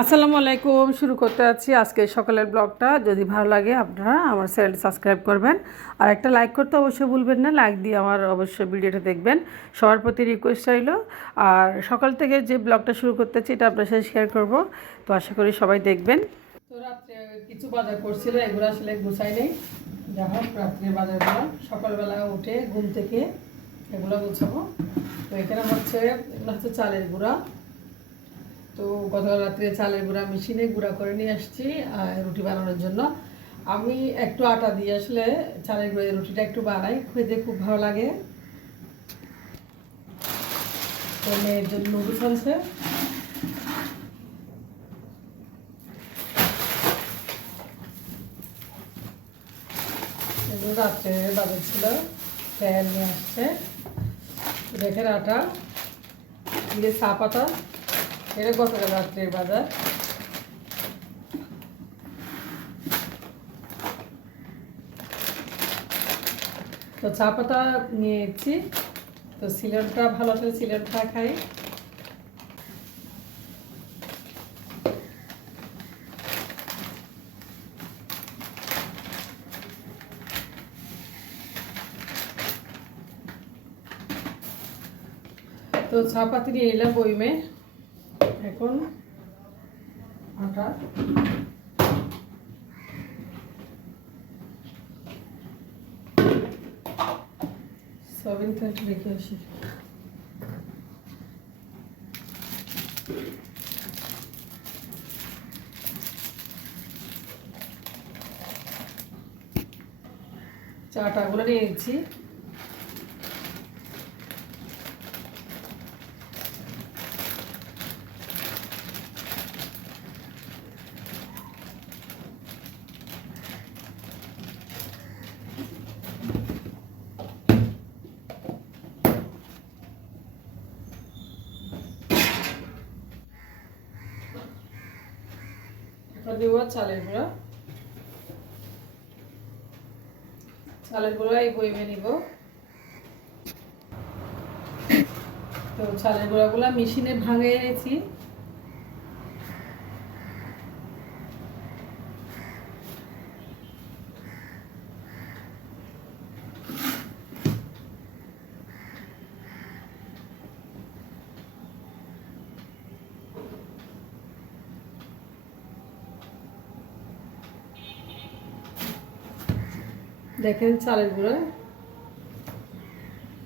আসসালামু আলাইকুম। শুরু করতে যাচ্ছি আজকে সকালের ব্লগটা। যদি ভালো লাগে আপনারা আমার চ্যানেলটি সাবস্ক্রাইব করবেন। আর একটা লাইক করতে অবশ্যই ভুলবেন না। লাইক দিয়ে আমার অবশ্যই ভিডিওটা দেখবেন। সবার প্রতি রিকোয়েস্ট রইল। আর সকাল থেকে যে ব্লগটা শুরু করতেছি এটা আপনার সাথে শেয়ার করব। তো আশা করি সবাই দেখবেন। তো রাত্রে কিছু বাজার করছিল, এগুলো আসলে গুছাই নেই। যা হোক রাত্রে বাজারগুলো। সকালবেলা উঠে ঘুম থেকে এগুলো গুছাবো। তো এখানে হচ্ছে, এগুলো হচ্ছে চালের গুঁড়া। তো গতকাল রাত্রে চালের গুঁড়া মেশিনে গুঁড়া করে নিয়ে আসছি রুটি বানানোর জন্য। আমি একটু আটা দিয়ে আসলে চালের গুঁড়ো রুটিটা একটু বানাই, খেতে খুব ভালো লাগে। মেয়ের জন্য রাত্রে বাজার ছিল ফ্যান নিয়ে আসছে। দেখেন আটা, দিয়ে চা পাতা। এটা গতকাল রাত্রের বাজার তো চা পাতা নিয়ে এসেছি তো সিলেটটা ভালো আসলে সিলেটটা খাই। তো চা পাতি নিয়ে এলাম বইমে। এখন আটা। সবিন একটু রেখে আসি। চাটাগুলো নিয়ে দেবো চালের গুঁড়া। চালের গুঁড়া এই বইবে নিব। তো চালের গুঁড়াগুলো মেশিনে ভাঙে এনেছি। দেখেন চালের গুঁড়া।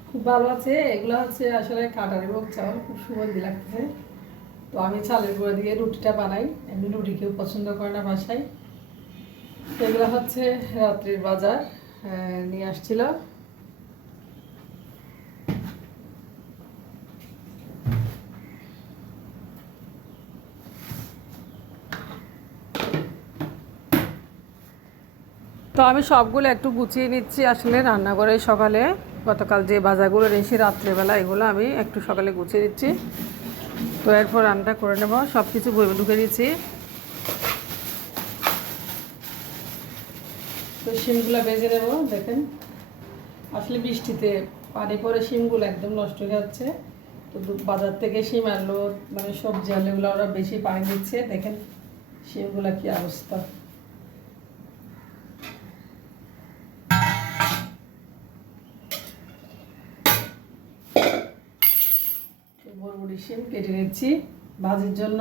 খুব ভালো আছে। এগুলো হচ্ছে আসলে কাটারি ভোগ চাল, খুব সুগন্ধি লাগতেছে। তো আমি চালের গুঁড়া দিয়ে রুটিটা বানাই। এমনি রুটি কেউ পছন্দ করে না বাসায়। এগুলো হচ্ছে রাত্রির বাজার নিয়ে আসছিল তো আমি সবগুলো একটু গুছিয়ে নিচ্ছি আসলে রান্নাঘরে সকালে। গতকাল যে বাজারগুলো এনেছি রাত্রেবেলা, এগুলো আমি একটু সকালে গুছিয়ে দিচ্ছি তো এরপর রান্নাটা করে নেব সব কিছু বইবে ঢুকে দিচ্ছি তো শিমগুলো বেজে নেব, দেখেন। আসলে বৃষ্টিতে পানি পরে শিমগুলো একদম নষ্ট হয়ে যাচ্ছে। তো বাজার থেকে শিম আনলো মানে সবজি আনলো ওরা বেশি পানি দিচ্ছে। দেখেন শিমগুলো কি অবস্থা। শিম কেটে নিচ্ছি ভাজির জন্য।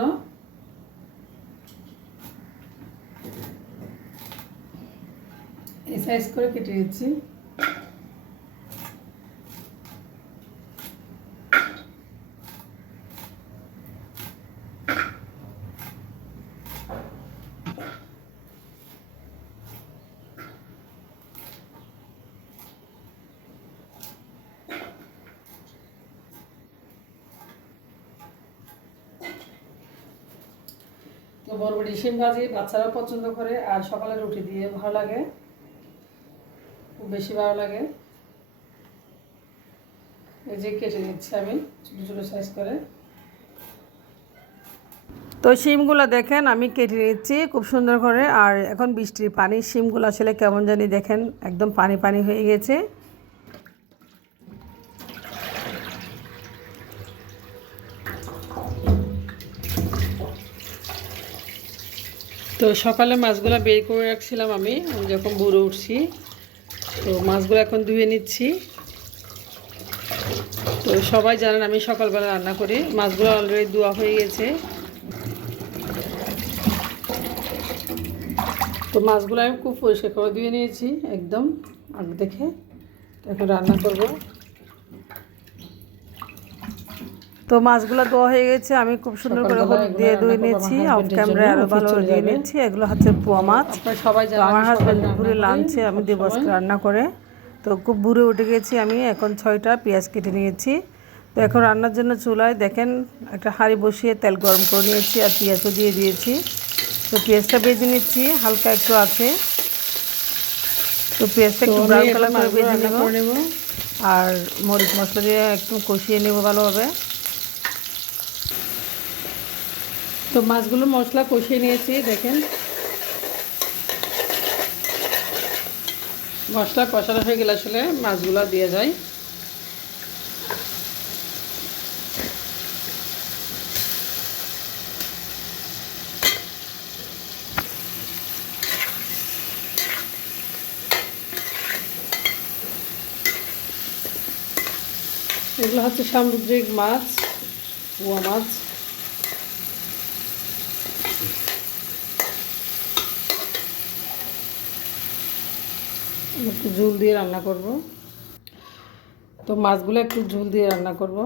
এই সাইজ করে কেটে নিচ্ছি। তো বরবটি শিম ভাজি বাচ্চারা পছন্দ করে, আর সকালে রুটি দিয়ে ভালো লাগে। খুব বেশি ভালো লাগে। এই যে কেটে নিচ্ছি আমি, ছোটো ছোটো সাইজ করে। তো শিমগুলো দেখেন, আমি কেটে নিচ্ছি খুব সুন্দর করে, আর এখন বৃষ্টির পানি, শিমগুলো আসলে কেমন জানি দেখেন, একদম পানি পানি হয়ে গেছে। তো সকালে মাছগুলো বের করে রাখছিলাম আমি যখন বুড়ো উঠছি, তো মাছগুলো এখন ধুয়ে নিচ্ছি। তো সবাই জানেন আমি সকালবেলা রান্না করি, মাছগুলো অলরেডি ধোয়া হয়ে গেছে। তো মাছগুলো আমি খুব পরিষ্কার করে ধুয়ে নিয়েছি, একদম আগে দেখে এখন রান্না করব। তো মাছগুলো ধোয়া হয়ে গেছে আমি খুব সুন্দর করে হলুদ দিয়ে ধুয়ে নিয়েছি অফ ক্যামেরায় আরও ভালোভাবে দিয়ে নিয়েছি এগুলো হচ্ছে পোয়া মাছ। সবাই আমার হাজব্যান্ড দুপুরে লাঞ্চে আমি দেবো রান্না করে। তো খুব বুড়ে উঠে গেছি আমি এখন ছয়টা পেঁয়াজ কেটে নিয়েছি। তো এখন রান্নার জন্য চুলায় দেখেন একটা হাঁড়ি বসিয়ে তেল গরম করে নিয়েছি আর পেঁয়াজও দিয়ে দিয়েছি। তো পেঁয়াজটা ভেজে নিচ্ছি হালকা একটু আছে। তো পেঁয়াজটা একটু ব্রাউন কালার করে ভেজে নেব। আর মরিচ মশলা দিয়ে একটু কষিয়ে নেব ভালোভাবে। তো মাছগুলো মশলা কষিয়ে নিয়েছি, দেখেন। মশলা কষানো হয়ে গেলে আসলে মাছগুলো দিয়ে যায়। এগুলো হচ্ছে সামুদ্রিক মাছ, পোয়া মাছ। একটু ঝুল দিয়ে রান্না করব। তো মাছগুলো একটু ঝুল দিয়ে রান্না করব।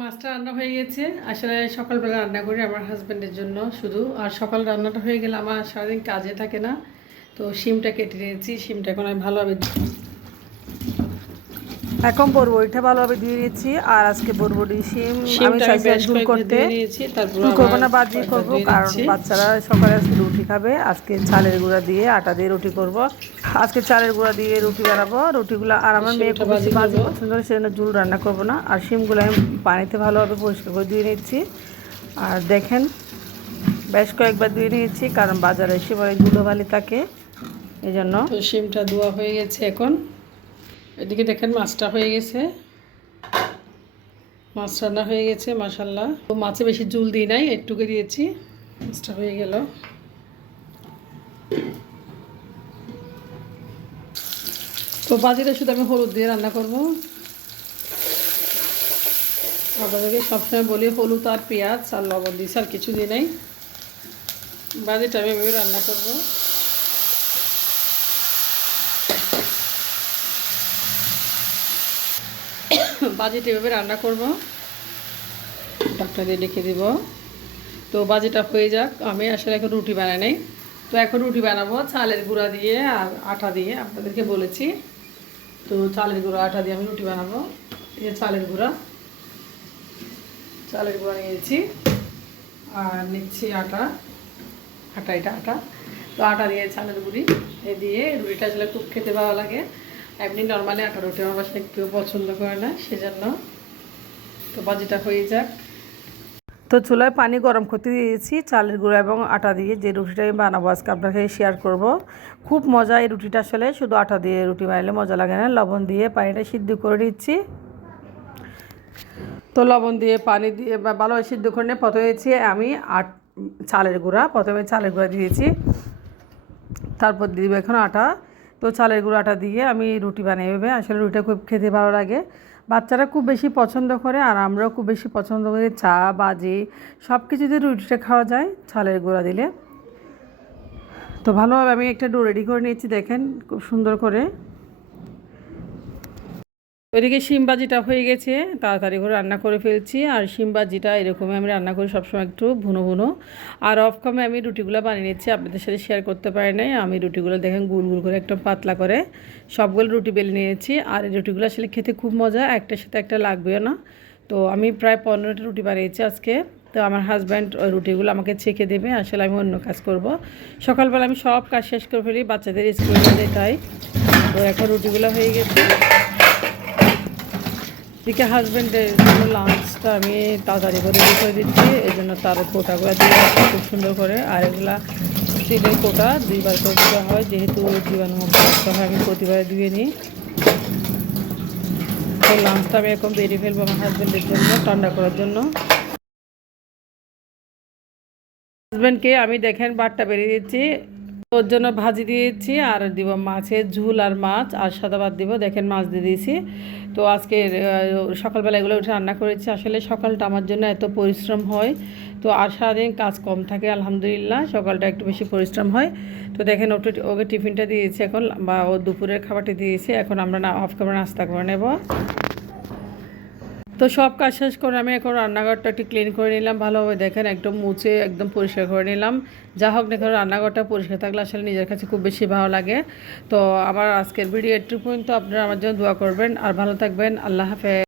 মাছটা রান্না হয়ে গেছে। আসলে সকালবেলা রান্না করি আমার হাজব্যান্ডের জন্য শুধু। আর সকাল রান্নাটা হয়ে গেলে আমার সারাদিন কাজে থাকে না। তো শিমটা কেটে নিয়েছি শিমটা এখন আমি ভালোভাবে এখন বরবটিটা ভালোভাবে দিয়ে দিয়েছি আর আজকে বরবটি শিম আমি ঝুল করতে। করব না বাজি করব কারণ বাচ্চারা সকালে আজকে রুটি খাবে আজকে চালের গুঁড়া দিয়ে আটা দিয়ে রুটি করব। আজকে চালের গুঁড়া দিয়ে রুটি বানাবো রুটিগুলো আর আমার মেয়ে খুব বেশি বাজি পছন্দ করে সেজন্য ঝুল রান্না করব না। আর শিমগুলো আমি পানিতে ভালোভাবে পরিষ্কার করে দিয়ে নিচ্ছি। আর দেখেন বেশ কয়েকবার দিয়ে নিয়েছি কারণ বাজারে এসে বলে ধুলোবালি থাকে। এই জন্য তো শিমটা ধোয়া হয়ে গেছে এখন। এদিকে দেখেন মাছটা হয়ে গেছে। মাছ রান্না হয়ে গেছে মাসাল্লাহ তো মাছে বেশি জুল দিই নাই, একটুকে দিয়েছি। মাছটা হয়ে গেল। তো বাজিটা শুধু আমি হলুদ দিয়ে রান্না করব। আপনাদেরকে সবসময় বলি, হলুদ আর পেঁয়াজ আর লবণ দিয়েছি, আর কিছু দিই নাই। বাজিটা আমি রান্না করব। বাজিটা এভাবে রান্না করব। ডাক্তার দিয়ে লিখে দিব। তো বাজিটা হয়ে যাক। আমি আসলে এখন রুটি বানাই নাই। তো এখন রুটি বানাবো চালের গুঁড়া দিয়ে আর আটা দিয়ে, আপনাদেরকে বলেছি। তো চালের গুঁড়া, আটা দিয়ে আমি রুটি বানাবো। এই চালের গুঁড়া। চালের গুঁড়া নিয়েছি। আর নিচ্ছি আটা। আটা, এটা আটা। তো আটা দিয়ে চালের গুঁড়ি এ দিয়ে রুটিটা আসলে খুব খেতে ভালো লাগে। এমনি নর্মালি আটা রুটি আমার বাসায় কেউ পছন্দ করে না, সেজন্য তো বাজিটা হয়ে যাক। তো চুলায় পানি গরম করতে দিয়েছি, চালের গুঁড়ো এবং আটা দিয়ে যে রুটিটা আমি বানাবো আজকে আপনাকে শেয়ার করব। খুব মজা এই রুটিটা আসলে, শুধু আটা দিয়ে রুটি বানালে মজা লাগে না, লবণ দিয়ে পানিটা সিদ্ধ করে দিচ্ছি তো লবণ দিয়ে, পানি দিয়ে ভালোভাবে সিদ্ধ করে নিয়ে প্রথমে দিয়েছি আমি আট, চালের গুঁড়া, প্রথমে চালের গুঁড়া দিয়েছি। তারপর দেবো এখন আটা। তো চালের গুঁড়ো আটা দিয়ে আমি রুটি বানিয়ে দেবে। আসলে রুটিটা খুব খেতে ভালো লাগে। বাচ্চারা খুব বেশি পছন্দ করে আর আমরাও খুব বেশি পছন্দ করি চা, বাজি সব কিছুতে রুটিটা খাওয়া যায় চালের গুঁড়া দিলে। তো ভালোভাবে আমি একটা ডো রেডি করে নিয়েছি দেখেন, খুব সুন্দর করে। ওইদিকে শিমবাজিটা হয়ে গেছে, তাড়াতাড়ি করে রান্না করে ফেলছি। আর শিমবাজিটা এরকমই আমি রান্না করি সবসময় একটু ভুনো ভুনো। আর অফ কামে আমি রুটিগুলো বানিয়ে নিচ্ছি, আপনাদের সাথে শেয়ার করতে পারি নাই। আমি রুটিগুলো দেখেন গুল গুল করে একদম পাতলা করে সবগুলো রুটি বেলে নিয়েছি। আর এই রুটিগুলো আসলে খেতে খুব মজা, একটার সাথে একটা লাগবেও না। তো আমি প্রায় পনেরোটা রুটি বানিয়েছি আজকে। তো আমার হাজব্যান্ড ওই রুটিগুলো আমাকে ছেঁকে দেবে, আসলে আমি অন্য কাজ করব। সকালবেলা আমি সব কাজ শেষ করে ফেলি, বাচ্চাদের স্কুলে যেটাই তো এখন রুটিগুলো হয়ে গেছে। এদিকে হাজব্যান্ডের জন্য লাঞ্চটা আমি তাড়াতাড়ি করে করে দিচ্ছি। এই জন্য তার কোটাগুলো দিয়ে খুব সুন্দর করে। আর এগুলা স্টিলের কোটা দুইবার করে দিতে হয়। যেহেতু জীবাণুমুক্ত হয়, আমি প্রতিবারে ধুয়ে নিই। তো লাঞ্চটা আমি এখন বেরিয়ে ফেলব আমার হাজব্যান্ডের জন্য, ঠান্ডা করার জন্য। হাজব্যান্ডকে আমি দেখেন বারটা বেরিয়ে দিচ্ছি। ওর জন্য ভাজি দিয়েছি আর দিব মাছের ঝুল আর মাছ, আর সাদা ভাত দিব। দেখেন মাছ দিয়ে দিয়েছি। তো আজকে সকালবেলা এগুলো উঠে রান্না করেছি। আসলে সকালটা আমার জন্য এত পরিশ্রম হয়। তো আর সারাদিন কাজ কম থাকে, আলহামদুলিল্লাহ। সকালটা একটু বেশি পরিশ্রম হয়। তো দেখেন ওটা ওকে টিফিনটা দিয়েছি এখন, বা ও দুপুরের খাবারটি দিয়েছি। এখন আমরা অফ ক্যামেরা নাস্তা করে নেব। তো সব কাজ শেষ করে আমি এখন রান্নাঘরটা একটু ক্লিন করে নিলাম, ভালোভাবে দেখেন একদম মুছে একদম পরিষ্কার করে নিলাম। যা হোক না কেন রান্নাঘরটা পরিষ্কার থাকলে আসলে নিজের কাছে খুব বেশি ভালো লাগে। তো আমার আজকের ভিডিও একটু পর্যন্ত আপনারা আমার জন্য দোয়া করবেন। আর ভালো থাকবেন। আল্লাহ হাফেজ।